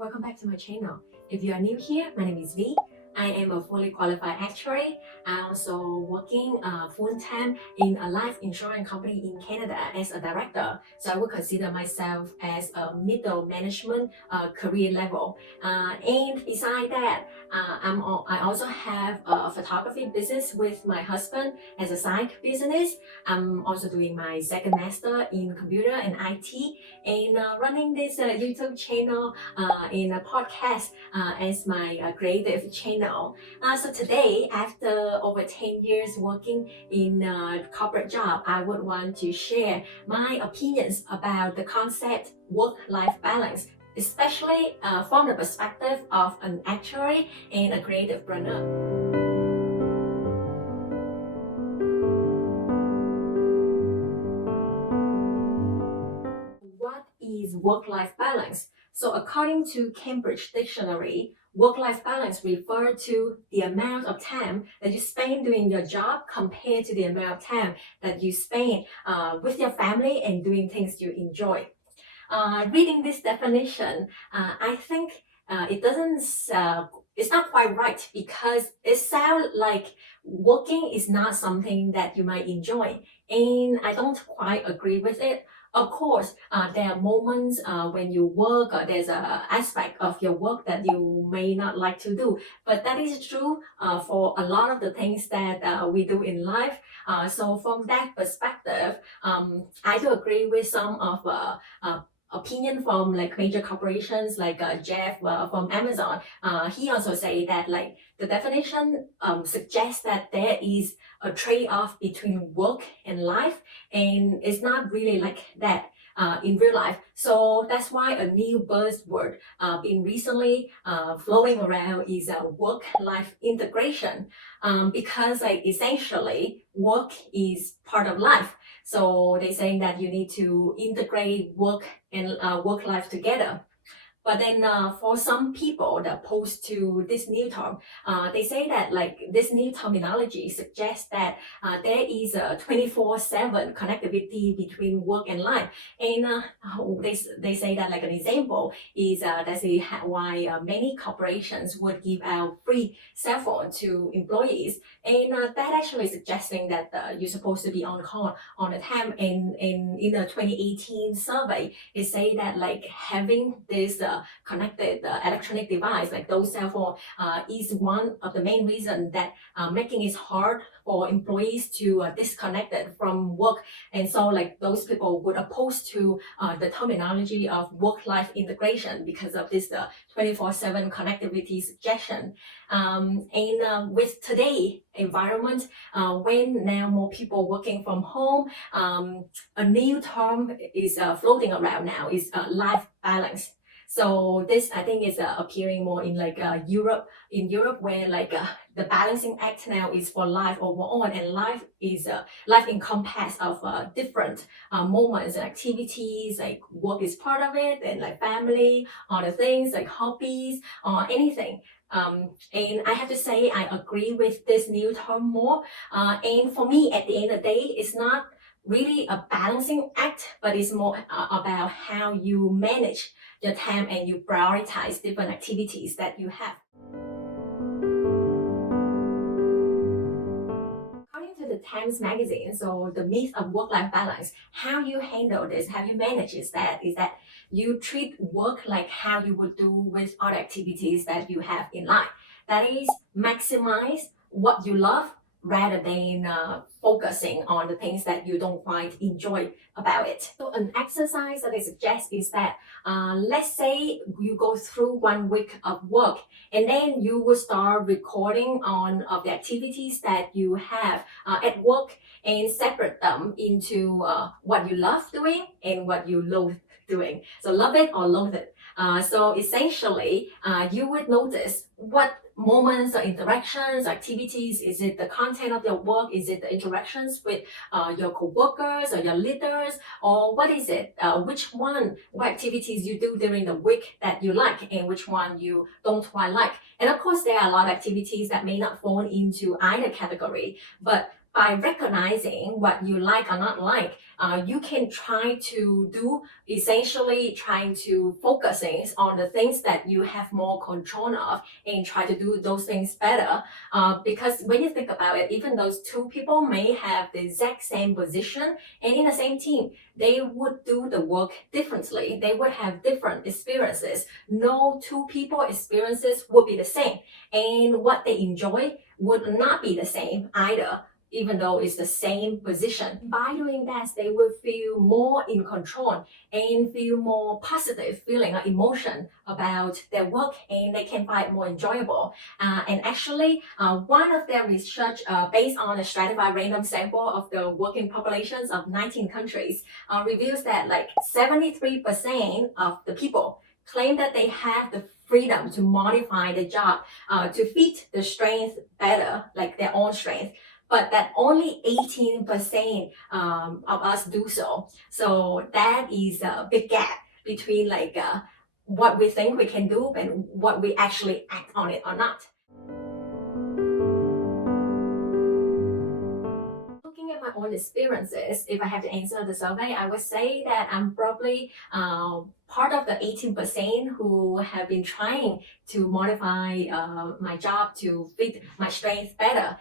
welcome back to my channel. If you are new here, my name is V. I am a fully qualified actuary. I'm also working full-time in a life insurance company in Canada as a director. So I would consider myself as a middle management career level. And beside that, I also have a photography business with my husband as a side business. I'm also doing my second master in computer and IT and running this YouTube channel in a podcast as my creative channel. So today, after over 10 years working in a corporate job, I would want to share my opinions about the concept work-life balance, especially from the perspective of an actuary and a creativepreneur. What is work-life balance? So according to Cambridge Dictionary, work-life balance refers to the amount of time that you spend doing your job compared to the amount of time that you spend with your family and doing things you enjoy. Reading this definition, I think it's not quite right because it sounds like working is not something that you might enjoy, and I don't quite agree with it. Of course, there are moments when you work, there's an aspect of your work that you may not like to do, but that is true for a lot of the things that we do in life. So from that perspective, I do agree with some of opinion from like major corporations like Jeff from Amazon. He also say that like the definition suggests that there is a trade-off between work and life, and it's not really like that in real life. So that's why a new buzzword being recently flowing around is work-life integration, because like essentially work is part of life. So they're saying that you need to integrate work and work life together. But then for some people that opposed to this new term, they say that like this new terminology suggests that there is a 24/7 connectivity between work and life. And they say that like an example is that's why many corporations would give out free cell phone to employees. And that actually suggesting that you're supposed to be on call on the time. And in the 2018 survey, it say that like having this connected electronic device like those cell phone is one of the main reasons that making it hard for employees to disconnect it from work. And so like those people would oppose to the terminology of work-life integration because of this 24/7 connectivity suggestion. And with today environment, when now more people working from home, a new term is floating around now is life balance. So this I think is appearing more in like Europe, where like the balancing act now is for life overall, and life is life encompass of different moments and activities, like work is part of it, and like family, other things like hobbies or anything. And I have to say I agree with this new term more. And for me, at the end of the day, it's not really a balancing act, but it's more about how you manage your time and you prioritize different activities that you have. According to the Times magazine, so the myth of work-life balance, how you handle this, how you manage is that you treat work like how you would do with other activities that you have in life. That is, maximize what you love rather than focusing on the things that you don't quite enjoy about it. So an exercise that I suggest is that let's say you go through 1 week of work, and then you will start recording on of the activities that you have at work and separate them into what you love doing and what you loathe doing. So love it or loathe it. So essentially, you would notice what moments or interactions, activities, is it the content of your work, is it the interactions with your co-workers or your leaders, or what is it, what activities you do during the week that you like and which one you don't quite like. And of course, there are a lot of activities that may not fall into either category, but by recognizing what you like or not like, you can try to do essentially trying to focusing on the things that you have more control of and try to do those things better. Because when you think about it, even those two people may have the exact same position and in the same team, they would do the work differently. They would have different experiences. No two people experiences would be the same, and what they enjoy would not be the same either, even though it's the same position. By doing that, they will feel more in control and feel more positive feeling or emotion about their work, and they can find it more enjoyable. And actually, one of their research based on a stratified random sample of the working populations of 19 countries reveals that like 73% of the people claim that they have the freedom to modify the job to fit the strength better, like their own strength, but that only 18% of us do so. So that is a big gap between like what we think we can do and what we actually act on it or not. Looking at my own experiences, if I have to answer the survey, I would say that I'm probably part of the 18% who have been trying to modify my job to fit my strengths better.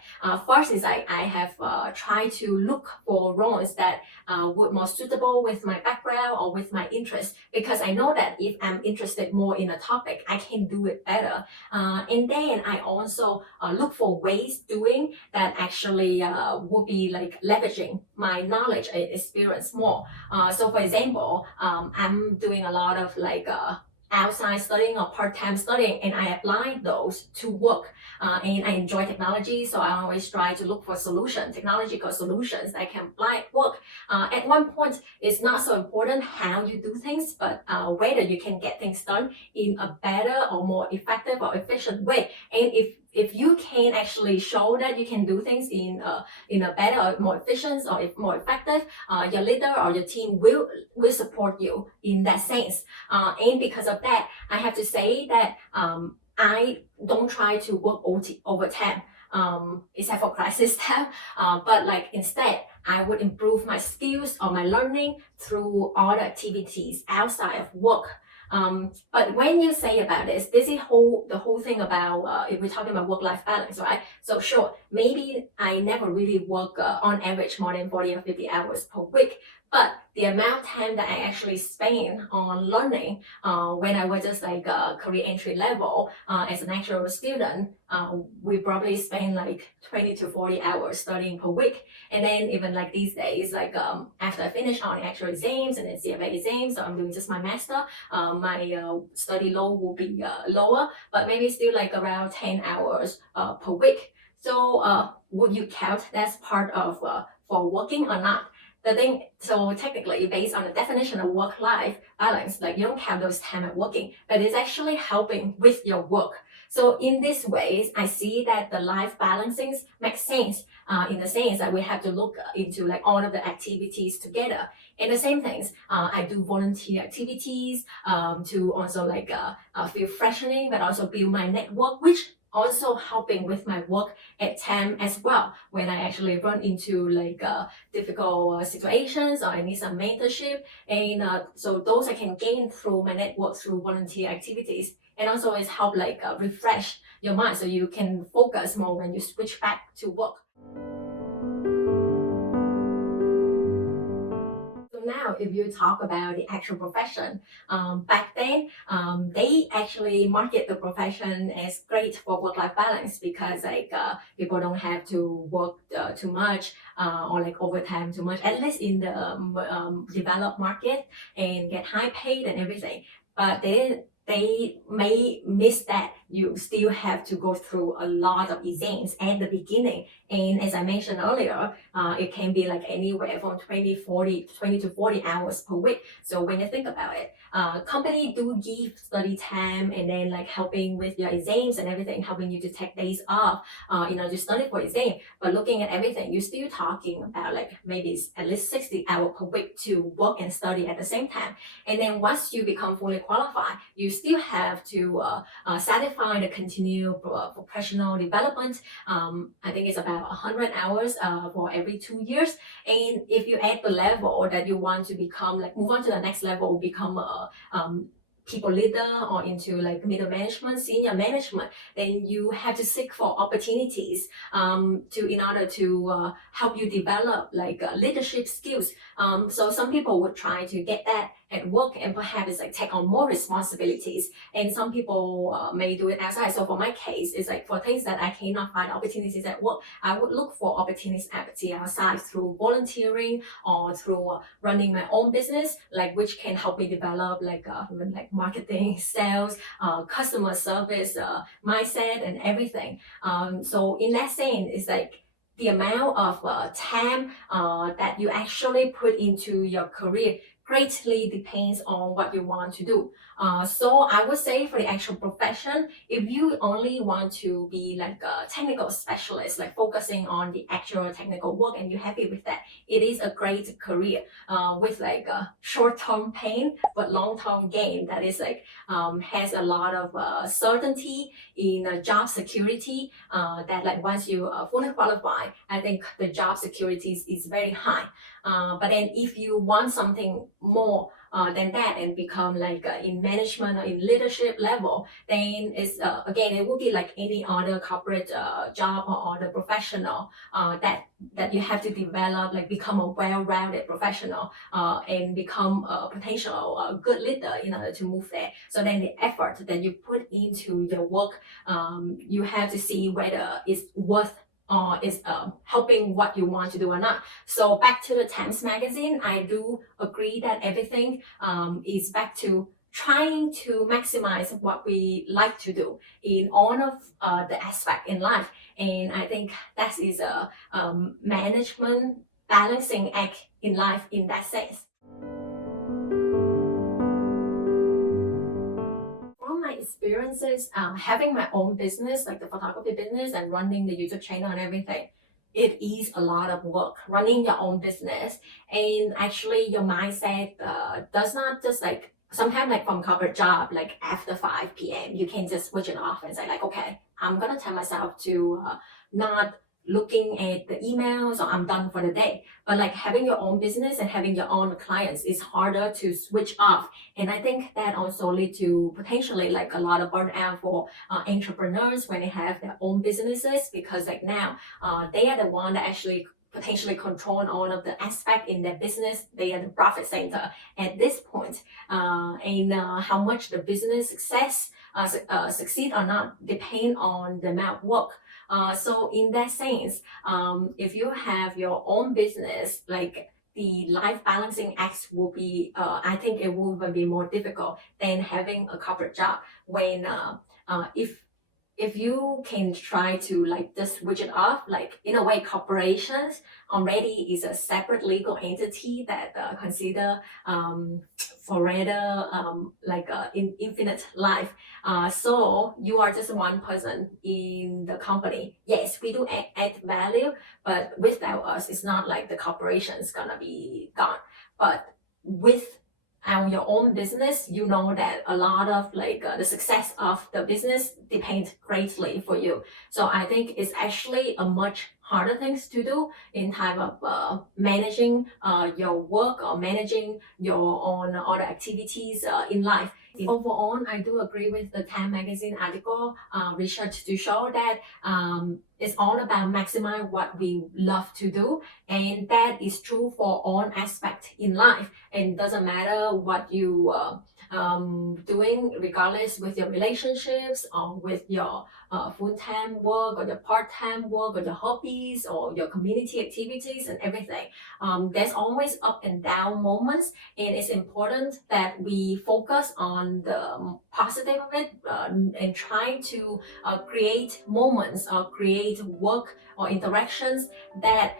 First is I have tried to look for roles that would more suitable with my background or with my interest, because I know that if I'm interested more in a topic, I can do it better. And then I also look for ways doing that actually would be like leveraging my knowledge and experience more. So for example, I'm doing a lot of like outside studying or part-time studying, and I apply those to work. And I enjoy technology, so I always try to look for technological solutions that I can apply at work. At one point, it's not so important how you do things, but whether you can get things done in a better or more effective or efficient way. And if you can actually show that you can do things in a better or more efficient or more effective, your leader or your team will support you in that sense. And because of that, I have to say that I don't try to work overtime, except for crisis time. But like instead, I would improve my skills or my learning through other activities outside of work. But when you say about this is the whole thing about if we're talking about work-life balance, right? So sure, maybe I never really work on average more than 40 or 50 hours per week, but the amount of time that I actually spend on learning when I was just like a career entry level as an actual student, we probably spend like 20 to 40 hours studying per week. And then even like these days, like after I finish on actual exams and then CFA exams, so I'm doing just my master, my study load will be lower, but maybe still like around 10 hours per week. So would you count that's part of for working or not? The thing, so technically based on the definition of work-life balance, like you don't count those time at working, but it's actually helping with your work. So in these ways, I see that the life balancing makes sense in the sense that we have to look into like all of the activities together. And the same things, I do volunteer activities to also like feel freshening, but also build my network, which also helping with my work at time as well. When I actually run into like difficult situations or I need some mentorship, and so those I can gain through my network through volunteer activities. And also it's help like refresh your mind so you can focus more when you switch back to work. Now, if you talk about the actual profession, back then, they actually market the profession as great for work-life balance because like people don't have to work too much or like overtime too much, at least in the developed market, and get high paid and everything. But they may miss that you still have to go through a lot of exams at the beginning. And as I mentioned earlier, it can be like anywhere from 20 to 40 hours per week. So when you think about it, company do give study time and then like helping with your exams and everything, helping you to take days off, to study for exam. But looking at everything, you're still talking about like maybe at least 60 hours per week to work and study at the same time. And then once you become fully qualified, you still have to satisfy find a continued professional development. I think it's about 100 hours for every 2 years. And if you add the level that you want to become, like move on to the next level, become a people leader or into like middle management, senior management, then you have to seek for opportunities in order to help you develop like leadership skills. So some people would try to get that at work and perhaps like take on more responsibilities, and some people may do it outside. So for my case, it's like for things that I cannot find opportunities at work, I would look for opportunities at the outside through volunteering or through running my own business, like which can help me develop like marketing, sales, customer service, mindset, and everything. So in that sense, it's like the amount of time that you actually put into your career greatly depends on what you want to do. So I would say for the actual profession, if you only want to be like a technical specialist, like focusing on the actual technical work and you're happy with that, it is a great career with like a short-term pain but long-term gain that is like has a lot of certainty in job security that like once you fully qualify, I think the job security is very high. But then if you want something more than that and become like in management or in leadership level, then it's again, it would be like any other corporate job or other professional that you have to develop, like become a well-rounded professional and become a potential good leader in order to move there. So then the effort that you put into your work, you have to see whether it's worth is helping what you want to do or not. So back to the Times Magazine, I do agree that everything is back to trying to maximize what we like to do in all of the aspect in life. And I think that is a management balancing act in life in that sense. From my experiences, having my own business, like the photography business and running the YouTube channel and everything, it is a lot of work running your own business. And actually your mindset does not just like, sometimes like from corporate job, like after 5 p.m., you can just switch it off and say like, okay, I'm gonna tell myself to not looking at the emails or I'm done for the day. But like having your own business and having your own clients is harder to switch off. And I think that also lead to potentially like a lot of burnout for entrepreneurs when they have their own businesses, because like now they are the one that actually potentially control all of the aspect in their business. They are the profit center at this point. And how much the business succeed or not depend on the amount of work. So in that sense, if you have your own business, like the life balancing act will be, I think it will be more difficult than having a corporate job. When if you can try to like just switch it off, like in a way, corporations already is a separate legal entity that consider forever in infinite life. So you are just one person in the company. Yes, we do add value, but without us, it's not like the corporation's gonna be gone. But with your own business, you know that a lot of like the success of the business depends greatly for you. So I think it's actually a much harder things to do in time of managing your work or managing your own other activities in life. Overall, I do agree with the Time Magazine article research to show that it's all about maximize what we love to do, and that is true for all aspects in life. And doesn't matter what you doing, regardless with your relationships or with your full-time work or your part-time work or your hobbies or your community activities and everything. There's always up and down moments, and it's important that we focus on the positive of it and try to create moments or create work or interactions that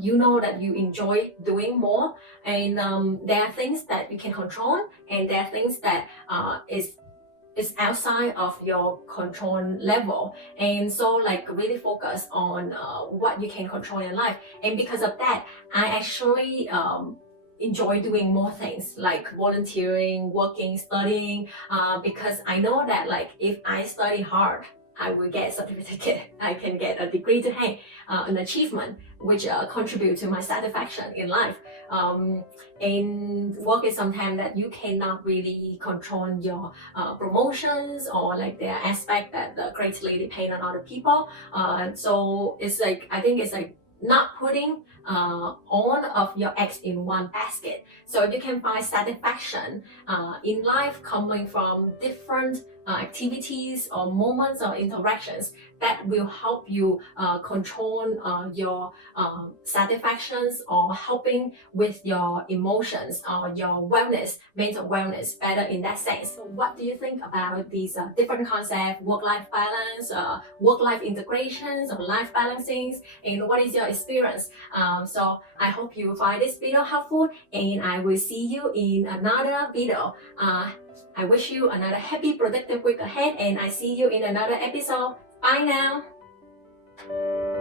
you know that you enjoy doing more. And there are things that you can control, and there are things that is outside of your control level. And so like really focus on what you can control in life. And because of that, I actually enjoy doing more things like volunteering, working, studying, because I know that like if I study hard, I will get a certificate. I can get a degree to hang, an achievement which contribute to my satisfaction in life. And work is sometimes that you cannot really control your promotions or like their aspect that greatly depend on other people. So it's like I think it's like not putting all of your eggs in one basket. So you can find satisfaction in life coming from different activities or moments or interactions that will help you control your satisfactions or helping with your emotions or your wellness, mental wellness better in that sense. So what do you think about these different concepts, work-life balance, work-life integrations or life balancing, and what is your experience? So I hope you find this video helpful, and I will see you in another video. I wish you another happy, productive week ahead, and I see you in another episode. Bye now.